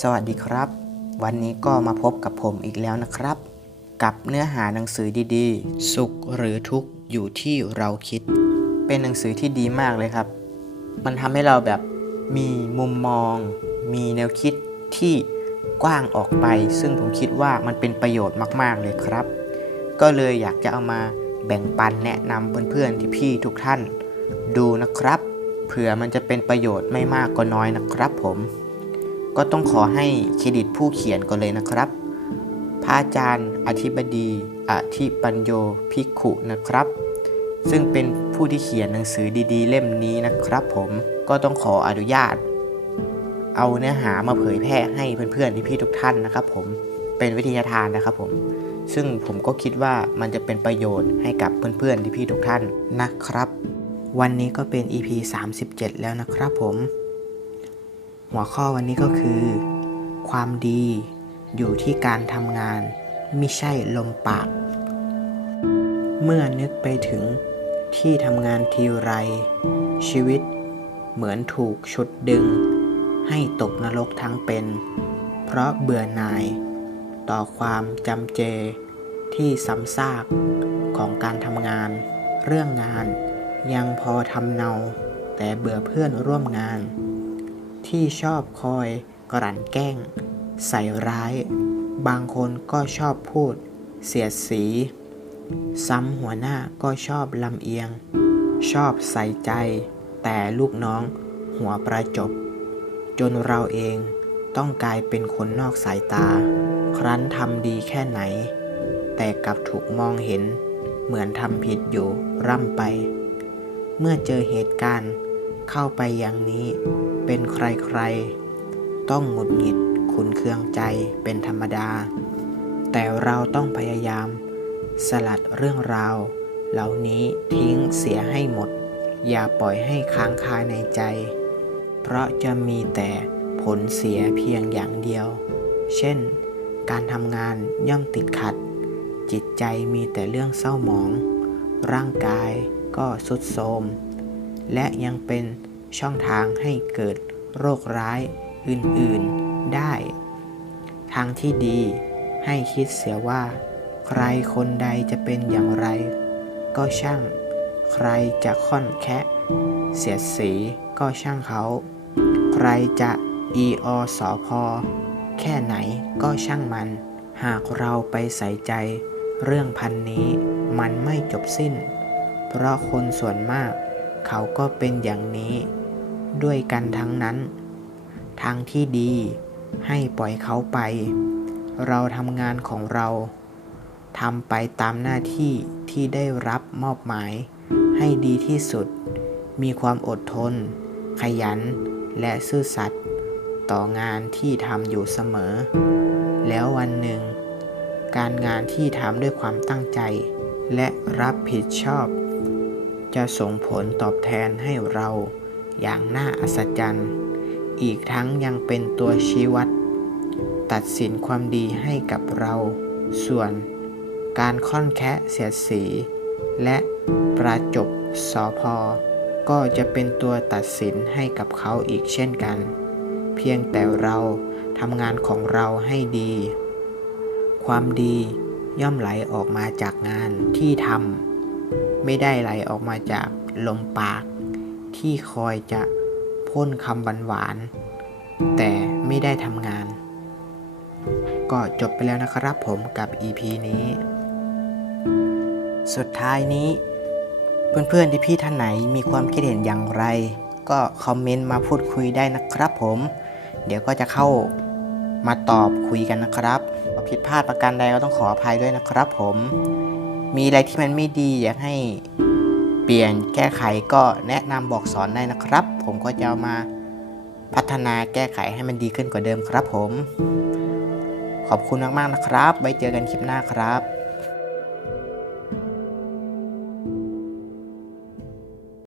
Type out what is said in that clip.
สวัสดีครับ วันนี้ก็มาพบกับผมอีกแล้วนะครับ กับเนื้อหาหนังสือดีๆ สุขหรือทุกข์อยู่ที่เราคิด เป็นหนังสือที่ดีมากเลยครับ มันทำให้เราแบบมีมุมมอง มีแนวคิดที่กว้างออกไป ซึ่งผมคิดว่ามันเป็นประโยชน์มากๆเลยครับ ก็เลยอยากจะเอามาแบ่งปันแนะนำเพื่อนๆที่พี่ทุกท่าน ดูนะครับ เผื่อมันจะเป็นประโยชน์ไม่มากก็น้อยนะครับผม ก็ต้องขอให้เครดิตผู้เขียนก่อนเลยนะครับ พระอาจารย์อธิบดีอธิปัญโยภิกขุนะครับ ซึ่งเป็นผู้ที่เขียนหนังสือดีๆ เล่มนี้นะครับ ผมก็ต้องขออนุญาต เอาเนื้อหามาเผยแพร่ให้เพื่อนๆพี่ๆทุกท่านนะครับ ผมเป็นวิทยาทานนะครับผมซึ่งผมก็คิดว่ามันจะเป็นประโยชน์ให้กับเพื่อนๆพี่ๆทุกท่านนะครับ วันนี้ก็เป็น EP 37 แล้วนะครับผม หัวข้อวันนี้ก็คือ ความดีอยู่ที่การทำงาน ไม่ใช่ลมปาก เมื่อนึกไปถึงที่ทำงานทีไร ชีวิตเหมือนถูกชุดดึง ให้ตกนรกทั้งเป็น เพราะเบื่อหน่าย ต่อความจำเจที่ซ้ำซากของการทำงาน เรื่องงานยังพอทำเนา แต่เบื่อเพื่อนร่วมงาน ที่ชอบคอยกลั่นแกล้ง ใส่ร้าย บางคนก็ชอบพูด เสียดสี ซ้ำหัวหน้าก็ชอบลำเอียง ชอบใส่ใจ แต่ลูกน้องหัวประจบ จนเราเองต้องกลายเป็นคนนอกสายตา ครั้นทำดีแค่ไหน แต่กลับถูกมองเห็น เหมือนทำผิดอยู่ร่ำไป เมื่อเจอเหตุการณ์ เข้าไปอย่างนี้ เป็นใครๆ ต้องหงุดหงิดขุนเคืองใจเป็นธรรมดา แต่เราต้องพยายาม สลัดเรื่องราว เหล่านี้ทิ้งเสียให้หมด อย่าปล่อยให้ค้างคาในใจ เพราะจะมีแต่ผลเสียเพียงอย่างเดียว เช่น การทำงานย่อมติดขัด จิตใจมีแต่เรื่องเศร้าหมอง ร่างกายก็สุดโทมและยังเป็น ช่องทางให้เกิดโรคร้ายอื่นๆได้ ทางที่ดีให้คิดเสียว่า ใครคนใดจะเป็นอย่างไร ก็ช่าง ใครจะค่อนแคะเสียดสีก็ช่างเขา ใครจะอีอสอพอแค่ไหนก็ช่างมัน หากเราไปใส่ใจ เรื่องพันนี้มันไม่จบสิ้น เพราะคนส่วนมาก เขาก็เป็นอย่างนี้ ด้วยกันทั้งนั้น ทางที่ดีให้ปล่อยเขาไป เราทำงานของเราทำไปตามหน้าที่ที่ได้รับมอบหมาย ให้ดีที่สุด มีความอดทน ขยัน และซื่อสัตย์ต่องานที่ทำอยู่เสมอ แล้ววันหนึ่ง การงานที่ทำด้วยความตั้งใจ และรับผิดชอบ จะส่งผลตอบแทนให้เรา อย่างน่าอัศจรรย์ อีกทั้งยังเป็นตัวชี้วัด ตัดสินความดีให้กับเรา ส่วนการค่อนแคะเสียดสี และประจบสอพอก็จะเป็นตัวตัดสินให้กับเขาอีกเช่นกัน เพียงแต่เราทำงานของเราให้ดี ความดีย่อมไหลออกมาจากงานที่ทำไม่ได้ไหลออกมาจากลมปาก ที่คอยจะพ่นคำหวานๆแต่ไม่ได้ทำงาน ก็จบไปแล้วนะครับผมกับ EP นี้ สุดท้ายนี้ เพื่อนๆที่พี่ท่านไหนมีความคิดเห็นอย่างไร ก็คอมเมนต์มาพูดคุยได้นะครับผม เดี๋ยวก็จะเข้ามาตอบคุยกันนะครับผิดพลาดประการใดก็ต้องขออภัยด้วยนะครับผม มีอะไรที่มันไม่ดีอยากให้ เปลี่ยนแก้ไขก็แนะนำบอกสอนได้นะครับ ผมก็จะามาพัฒนาแก้ไขให้มันดีขึ้นกว่าเดิมครับผม ขอบคุณมากๆนะครับ ไว้เจอกันคลิปหน้าครับ